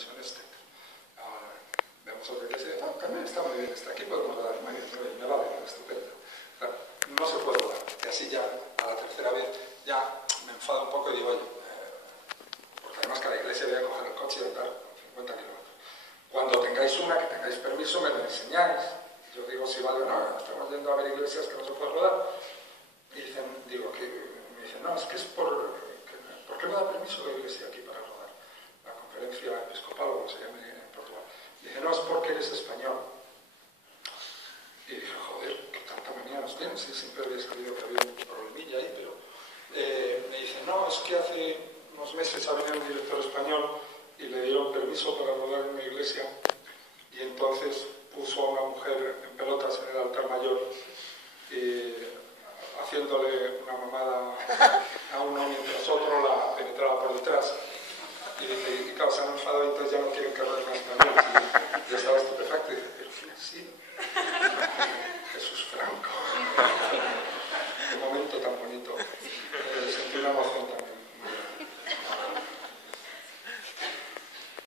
televisión este. Vemos otra iglesia, no, Carmen está muy bien, está aquí, podemos rodar, muy bien, me vale, estupendo. Claro, no se puede rodar, y así ya, a la tercera vez, ya me enfado un poco y digo, oye, porque además que a la iglesia voy a coger el coche y andar 50 kilómetros. Cuando tengáis una, que tengáis permiso, me lo enseñáis. Yo digo si vale o no, estamos yendo a ver iglesias que no se puede rodar. Y dicen, digo, que me dicen, no, es que es ¿por qué no da permiso la iglesia aquí para rodar? La conferencia episcopal, o como se llame en Portugal. Y dice, no, es porque eres español. Y dije, joder, qué tanta manía nos tienen. Sí, siempre había sabido que había un problemilla ahí, pero me dice, no, es que hace unos meses ha venido un director español y le dieron permiso para rodar en una iglesia, y entonces puso a una mujer en pelotas en el altar mayor, haciéndole una mamada a uno mientras otro la penetraba por detrás. Y dice, y claro, se han enfadado y entonces ya no quieren que rode en español.